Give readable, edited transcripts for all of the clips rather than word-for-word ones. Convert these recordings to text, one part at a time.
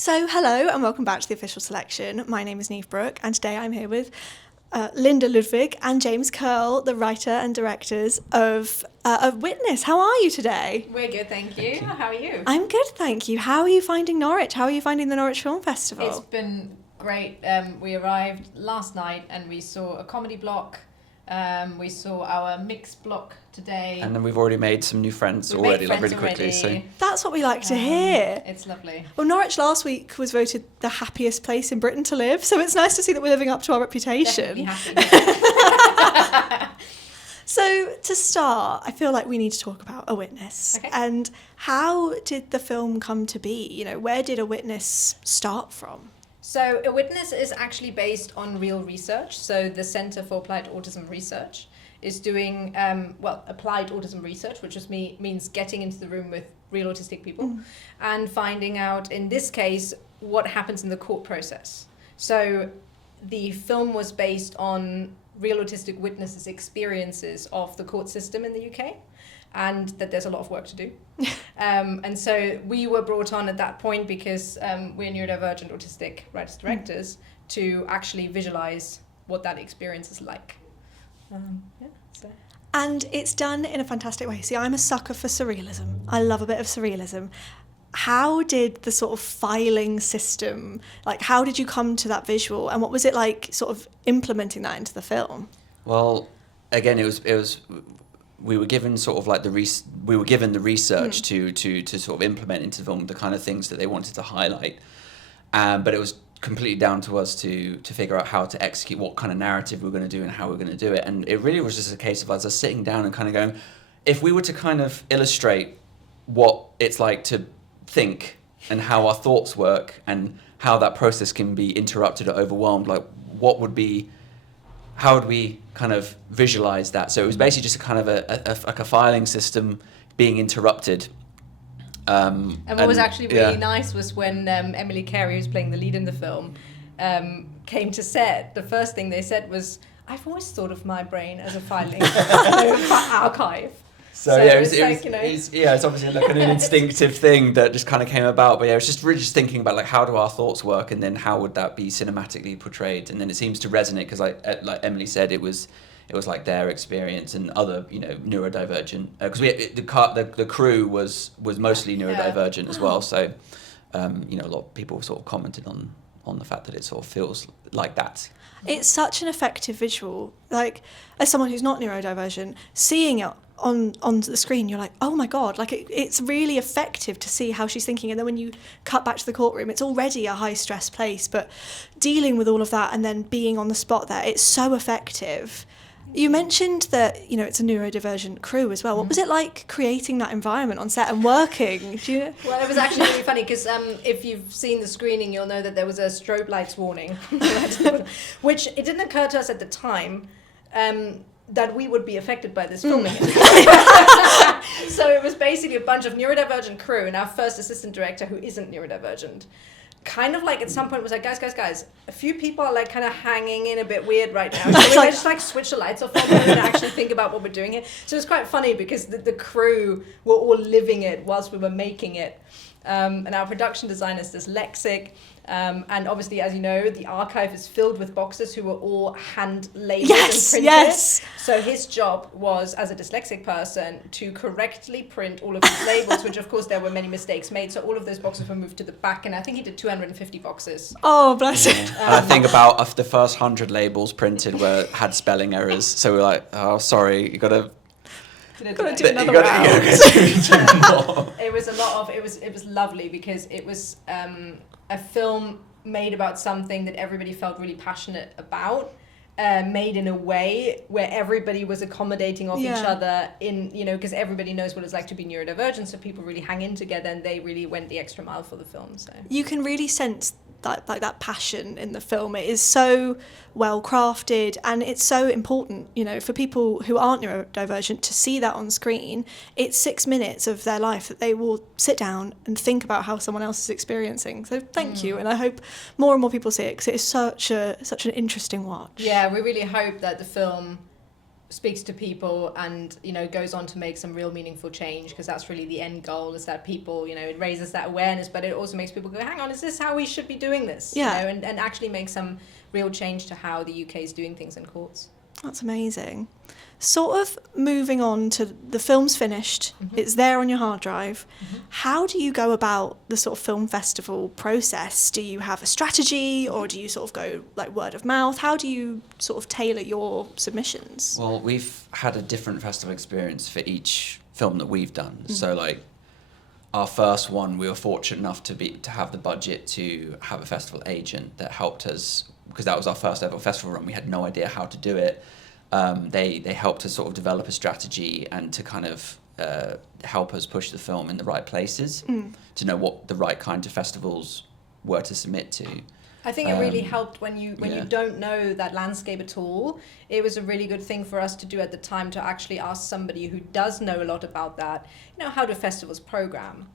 So hello and welcome back to the official selection. My name is Neve Brooke and today I'm here with Linda Ludwig and James Curle, the writer and directors of Witness. How are you today? We're good, thank you. How are you? I'm good, thank you. How are you finding Norwich? How are you finding the Norwich Film Festival? It's been great. We arrived last night and we saw a comedy block. We saw our mixed block today. And then we've already made some new friends already, like really quickly. So that's what we like to hear. It's lovely. Well, Norwich last week was voted the happiest place in Britain to live, so it's nice to see that we're living up to our reputation. Definitely happy. So to start, I feel like we need to talk about A Witness. Okay. And how did the film come to be? You know, where did A Witness start from? So A Witness is actually based on real research. So the Center for Applied Autism Research is doing, Applied Autism Research, which just means getting into the room with real autistic people and finding out, in this case, what happens in the court process. So the film was based on real autistic witnesses' experiences of the court system in the UK, and that there's a lot of work to do. And so we were brought on at that point because we're neurodivergent autistic writers-directors to actually visualize what that experience is like. And it's done in a fantastic way. See, I'm a sucker for surrealism. I love a bit of surrealism. How did the sort of filing system, like how did you come to that visual, and what was it like sort of implementing that into the film? well, again, it was we were given sort of like the research to sort of implement into the film the kind of things that they wanted to highlight, but it was completely down to us to figure out how to execute what kind of narrative we're going to do and how we're going to do it. And it really was just a case of us sitting down and kind of going, if we were to kind of illustrate what it's like to think and how our thoughts work and how that process can be interrupted or overwhelmed, like how would we kind of visualize that? So it was basically just a kind of a filing system being interrupted. And what was actually really nice was when Emily Carey, who's playing the lead in the film, came to set, the first thing they said was, I've always thought of my brain as a filing archive. So yeah, it's obviously like an instinctive thing that just kind of came about. But yeah, it was just really just thinking about like how do our thoughts work, and then how would that be cinematically portrayed, and then it seems to resonate because like Emily said, it was like their experience and other neurodivergent because the crew was mostly neurodivergent as well. So a lot of people sort of commented on the fact that it sort of feels like that. It's such an effective visual. Like, as someone who's not neurodivergent, seeing it on the screen, you're like, oh my God, like it's really effective to see how she's thinking. And then when you cut back to the courtroom, it's already a high stress place, but dealing with all of that and then being on the spot there, it's so effective. You mentioned that, it's a neurodivergent crew as well. What was it like creating that environment on set and working? Do you... Well, it was actually really funny because if you've seen the screening, you'll know that there was a strobe lights warning, which it didn't occur to us at the time that we would be affected by this filming. So it was basically a bunch of neurodivergent crew and our first assistant director, who isn't neurodivergent, kind of like at some point was like, guys, a few people are like kind of hanging in a bit weird right now. So we might just like switch the lights off and actually think about what we're doing here. So it's quite funny because the crew were all living it whilst we were making it. And our production designer is dyslexic. And obviously, as you know, the archive is filled with boxes who were all hand labeled and printed. Yes. So his job was, as a dyslexic person, to correctly print all of these labels, which of course there were many mistakes made. So all of those boxes were moved to the back, and I think he did 250 boxes. Oh, bless him. And I think about the first 100 labels printed had spelling errors. So we're like, oh, sorry, you got to... Gotta do another round. It was a lot of... It was lovely because it was... a film made about something that everybody felt really passionate about, made in a way where everybody was accommodating of each other because everybody knows what it's like to be neurodivergent, so people really hang in together and they really went the extra mile for the film. So you can really sense that passion in the film. It is so well crafted and it's so important, for people who aren't neurodivergent to see that on screen. It's 6 minutes of their life that they will sit down and think about how someone else is experiencing. So thank you, and I hope more and more people see it because it is such an interesting watch. Yeah, we really hope that the film speaks to people and, you know, goes on to make some real meaningful change, because that's really the end goal, is that people, you know, it raises that awareness, but it also makes people go, hang on, is this how we should be doing this? Yeah. You know, and actually make some real change to how the UK is doing things in courts. That's amazing. Sort of moving on to the film's finished, it's there on your hard drive. How do you go about the sort of film festival process? Do you have a strategy, or do you sort of go like word of mouth? How do you sort of tailor your submissions? Well, we've had a different festival experience for each film that we've done. So like our first one, we were fortunate enough to have the budget to have a festival agent that helped us, because that was our first ever festival run. We had no idea how to do it. They helped us sort of develop a strategy and to kind of help us push the film in the right places, to know what the right kind of festivals were to submit to. I think it really helped when you don't know that landscape at all. It was a really good thing for us to do at the time, to actually ask somebody who does know a lot about that, you know, how do festivals program?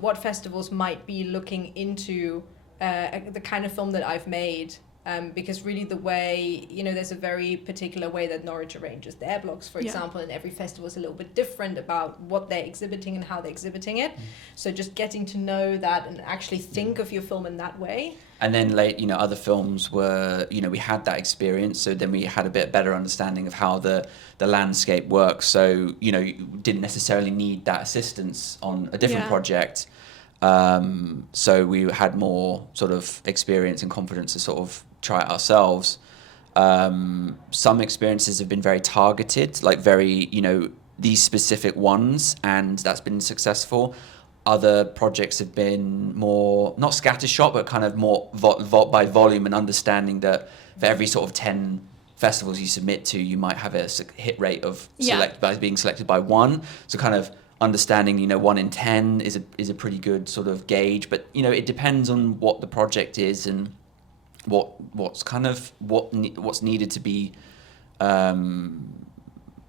What festivals might be looking into the kind of film that I've made? Because really the way, you know, there's a very particular way that Norwich arranges their blocks, for example, and every festival is a little bit different about what they're exhibiting and how they're exhibiting it. So just getting to know that and actually think of your film in that way. And then you know, other films were, you know, we had that experience, so then we had a bit better understanding of how the landscape works. So, you know, you didn't necessarily need that assistance on a different project. So we had more sort of experience and confidence to sort of try it ourselves. Some experiences have been very targeted, like very, you know, these specific ones, and that's been successful. Other projects have been more, not scattershot, but kind of more by volume, and understanding that for every sort of 10 festivals you submit to, you might have a hit rate of by being selected by one. So kind of understanding, you know, 1 in 10 is a pretty good sort of gauge, but, you know, it depends on what the project is and what's needed to be,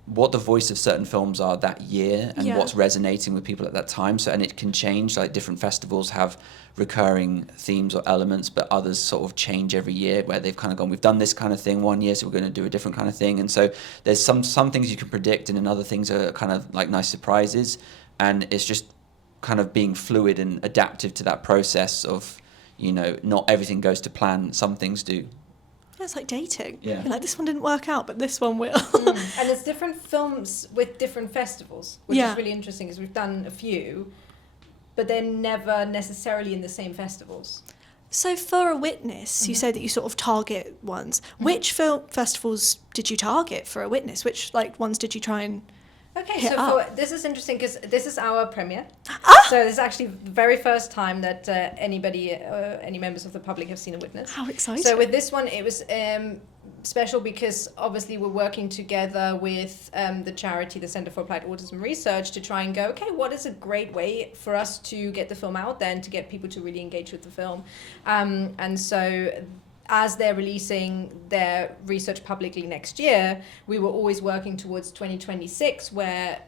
what the voice of certain films are that year, and what's resonating with people at that time. So, and it can change, like different festivals have recurring themes or elements, but others sort of change every year, where they've kind of gone, we've done this kind of thing one year, so we're going to do a different kind of thing. And so there's some things you can predict, and then other things are kind of like nice surprises, and it's just kind of being fluid and adaptive to that process of, you know, not everything goes to plan, some things do. It's like dating. Yeah. You're like, this one didn't work out, but this one will. And it's different films with different festivals, which is really interesting, because we've done a few, but they're never necessarily in the same festivals. So for A Witness, you say that you sort of target ones. Which film festivals did you target for A Witness? Which like ones did you try and Okay, hit so up? this is interesting, because this is our premiere. So this is actually the very first time that any members of the public have seen A Witness. How exciting. So with this one, it was special because obviously we're working together with the charity, the Centre for Applied Autism Research, to try and go, okay, what is a great way for us to get the film out there and to get people to really engage with the film? And so as they're releasing their research publicly next year, we were always working towards 2026, where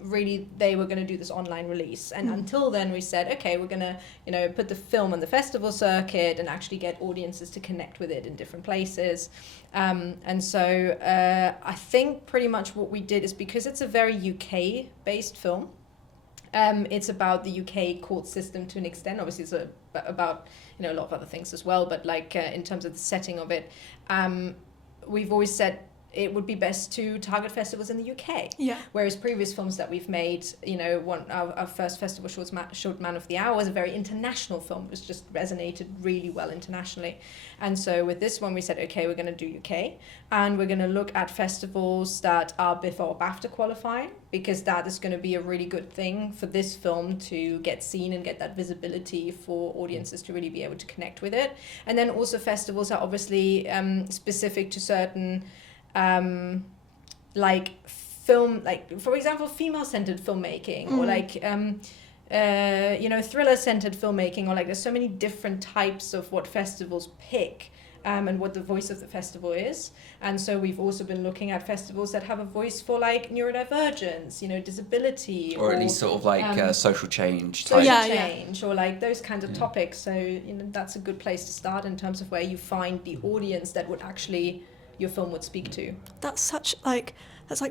really they were going to do this online release. And until then, we said, okay, we're going to, you know, put the film on the festival circuit and actually get audiences to connect with it in different places. And so I think pretty much what we did is, because it's a very UK-based film, it's about the UK court system to an extent. Obviously, it's about, you know, a lot of other things as well, but like in terms of the setting of it, we've always said it would be best to target festivals in the UK. Yeah. Whereas previous films that we've made, you know, our first festival, Short Man of the Hour, was a very international film. It was just resonated really well internationally. And so with this one, we said, okay, we're going to do UK, and we're going to look at festivals that are BIFA or BAFTA qualifying, because that is going to be a really good thing for this film to get seen and get that visibility for audiences to really be able to connect with it. And then also festivals are obviously specific to certain like film, like for example, female-centered filmmaking, or like you know, thriller-centered filmmaking, or like there's so many different types of what festivals pick, and what the voice of the festival is. And so we've also been looking at festivals that have a voice for like neurodivergence, you know, disability, or at least sort of like social change type. Social change, or like those kinds of topics. So, you know, that's a good place to start in terms of where you find the audience that would actually, your film would speak to. That's like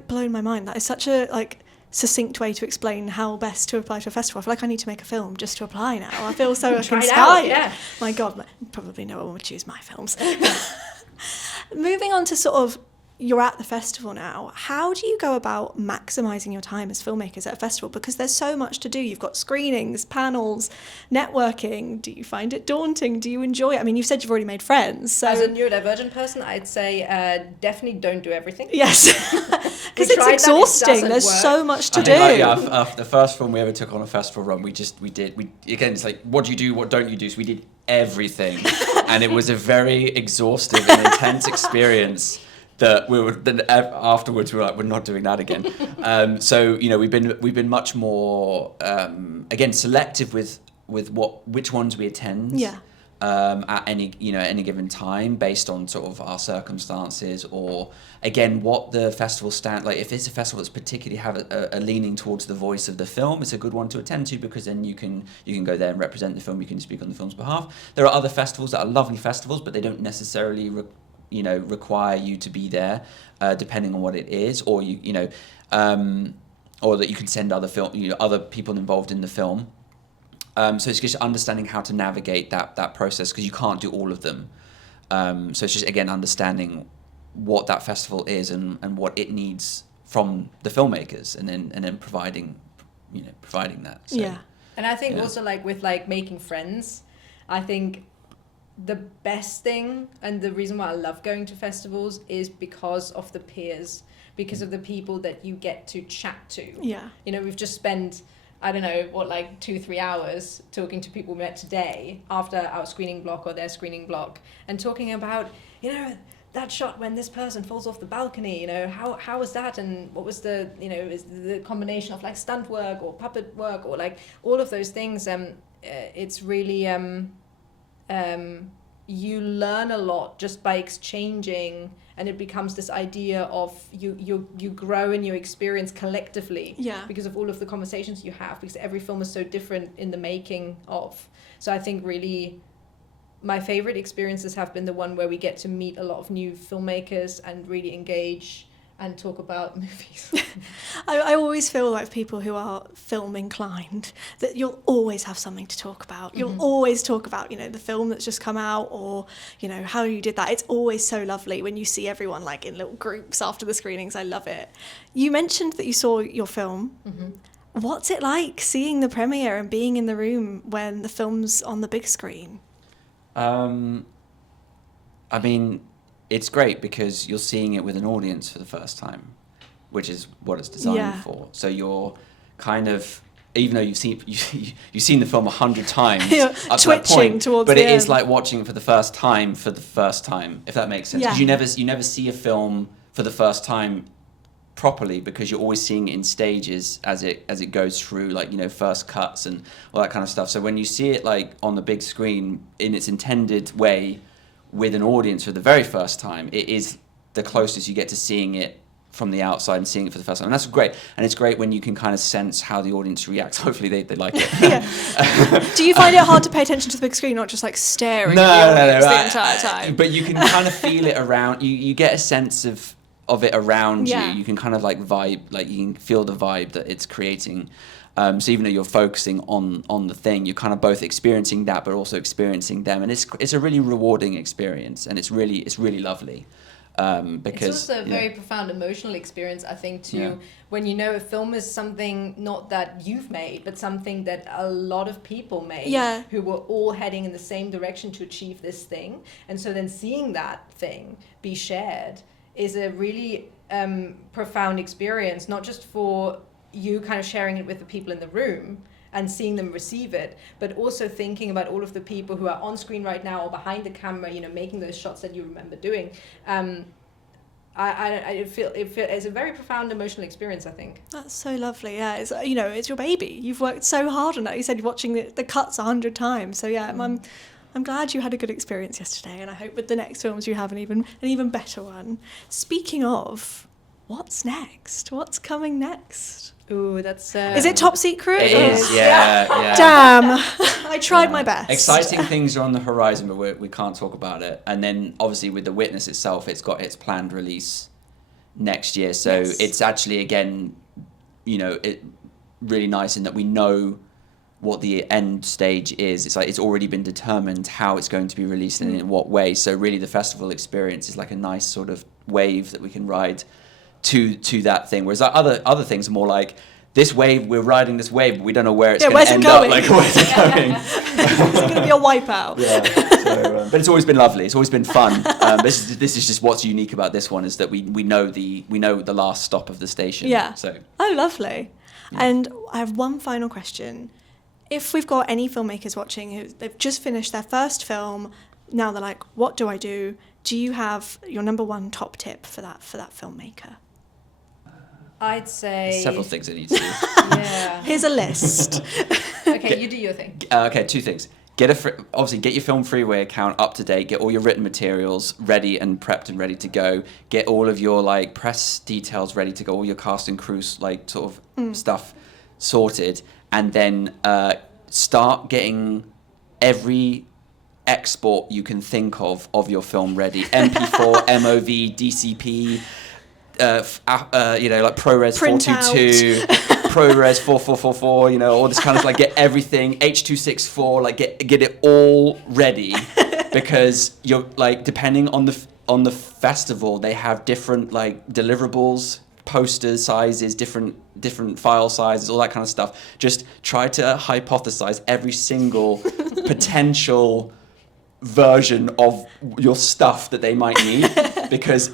blown my mind. That is such a like succinct way to explain how best to apply to a festival. I feel like I need to make a film just to apply now. I feel so inspired. Yeah. My God, probably no one would choose my films. Moving on to sort of, you're at the festival now. How do you go about maximising your time as filmmakers at a festival? Because there's so much to do. You've got screenings, panels, networking. Do you find it daunting? Do you enjoy it? I mean, you've said you've already made friends. So. As a neurodivergent person, I'd say definitely don't do everything. Yes, because it's exhausting. There's so much to do. After the first film we ever took on a festival run, we again, it's like, what do you do, what don't you do? So we did everything, and it was a very exhaustive and intense experience. That then afterwards we were like, we're not doing that again. So we've been much more again selective with which ones we attend. Yeah. At any given time, based on sort of our circumstances, or again what the festival stand like. If it's a festival that's particularly have a leaning towards the voice of the film, it's a good one to attend to, because then you can go there and represent the film. You can speak on the film's behalf. There are other festivals that are lovely festivals, but they don't necessarily require you to be there, depending on what it is, or or that you can send other people involved in the film. So it's just understanding how to navigate that process, because you can't do all of them. So it's just, again, understanding what that festival is and what it needs from the filmmakers, and then providing that. So, yeah. And I think also with making friends, I think the best thing and the reason why I love going to festivals is because of the peers, because of the people that you get to chat to. Yeah. We've just spent, I don't know, 2-3 hours talking to people we met today after our screening block or their screening block, and talking about, that shot when this person falls off the balcony, how was that, and what was the, is the combination of stunt work or puppet work or all of those things. It's really, you learn a lot just by exchanging, and it becomes this idea of you grow in your experience collectively, because of all of the conversations you have, because every film is so different in the making of. So I think really my favorite experiences have been the one where we get to meet a lot of new filmmakers and really engage and talk about movies. I always feel like people who are film inclined, that you'll always have something to talk about. You'll always talk about, the film that's just come out, or, how you did that. It's always so lovely when you see everyone in little groups after the screenings. I love it. You mentioned that you saw your film. Mm-hmm. What's it like seeing the premiere and being in the room when the film's on the big screen? I mean, it's great because you're seeing it with an audience for the first time, which is what it's designed for. So you're kind of, even though you've seen the film 100 times, up to that point, towards but the it end. is like watching it for the first time, if that makes sense. Yeah. Because you never see a film for the first time properly, because you're always seeing it in stages as it goes through, first cuts and all that kind of stuff. So when you see it on the big screen in its intended way with an audience for the very first time, it is the closest you get to seeing it from the outside and seeing it for the first time. And that's great. And it's great when you can kind of sense how the audience reacts. Hopefully they like it. Yeah. Do you find it hard to pay attention to the big screen, not just staring at the audience the entire time? But you can kind of feel it around. You get a sense of it around you. You can kind of vibe, you can feel the vibe that it's creating. So even though you're focusing on the thing, you're kind of both experiencing that, but also experiencing them, and it's a really rewarding experience, and it's really lovely. Because it's also a very profound emotional experience, I think, too, when a film is something not that you've made, but something that a lot of people made, who were all heading in the same direction to achieve this thing, and so then seeing that thing be shared is a really profound experience, not just for you kind of sharing it with the people in the room and seeing them receive it, but also thinking about all of the people who are on screen right now or behind the camera, making those shots that you remember doing. I feel it's a very profound emotional experience, I think. That's so lovely. Yeah, it's it's your baby. You've worked so hard on it. You said you're watching the cuts 100 times. So yeah, I'm glad you had a good experience yesterday, and I hope with the next films you have an even better one. Speaking of, what's next? What's coming next? Ooh, that's... Is it top secret? It is, yeah. Damn. I tried my best. Exciting things are on the horizon, but we can't talk about it. And then, obviously, with The Witness itself, it's got its planned release next year. So it's actually, again, really nice in that we know what the end stage is. It's like it's already been determined how it's going to be released and in what way. So really the festival experience is like a nice sort of wave that we can ride to that thing. Whereas like other things are more like, this wave, we're riding this wave, but we don't know where it's going to end up. Like, where's it going? It's going to be a wipeout. Yeah. So, but it's always been lovely. It's always been fun. This is just what's unique about this one, is that we know the last stop of the station. Yeah. So. Oh, lovely. Yeah. And I have one final question. If we've got any filmmakers watching who they've just finished their first film, now they're like, what do I do? Do you have your number one top tip for that filmmaker? I'd say... Several things I need to do. Yeah. Here's a list. Okay, you do your thing. Okay, two things. Obviously get your Film Freeway account up to date. Get all your written materials ready and prepped and ready to go. Get all of your like press details ready to go. All your cast and crew like sort of stuff sorted, and then start getting every export you can think of your film ready. MP4, MOV, DCP. Like ProRes 422, ProRes 4444, all this kind of like get everything, H.264, like get it all ready, because you're like, depending on the festival, they have different like deliverables, posters sizes, different file sizes, all that kind of stuff. Just try to hypothesize every single potential version of your stuff that they might need, because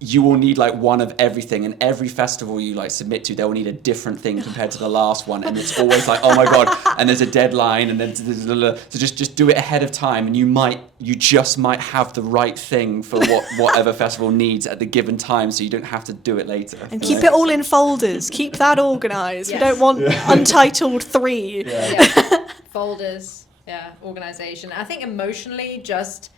you will need like one of everything, and every festival you like submit to, they will need a different thing compared to the last one, and it's always like, oh my god, and there's a deadline, and then so just do it ahead of time, and you just might have the right thing for whatever festival needs at the given time, so you don't have to do it later. And keep it all in folders. Keep that organised. Yes. We don't want Untitled 3. Yeah. Folders. Yeah. Organisation. I think emotionally, just.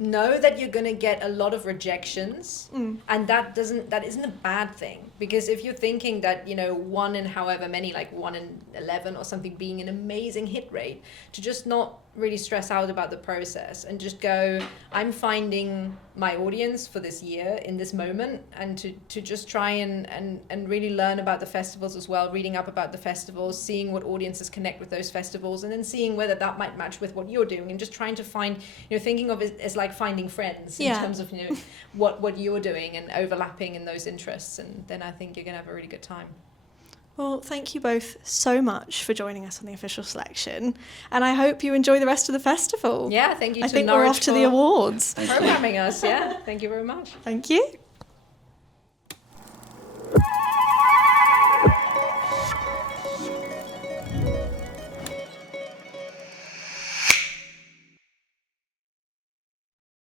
Know that you're going to get a lot of rejections, and that isn't a bad thing, because if you're thinking that 1 in however many, like 1 in 11 or something, being an amazing hit rate, to just not really stress out about the process and just go, I'm finding my audience for this year in this moment, and to just try and really learn about the festivals as well, reading up about the festivals, seeing what audiences connect with those festivals, and then seeing whether that might match with what you're doing, and just trying to find, thinking of it as like finding friends in terms of what you're doing and overlapping in those interests, and then I think you're gonna have a really good time. Well, thank you both so much for joining us on the official selection, and I hope you enjoy the rest of the festival. Yeah, thank you. I think we're off to the awards. Programming us, yeah. Thank you very much. Thank you.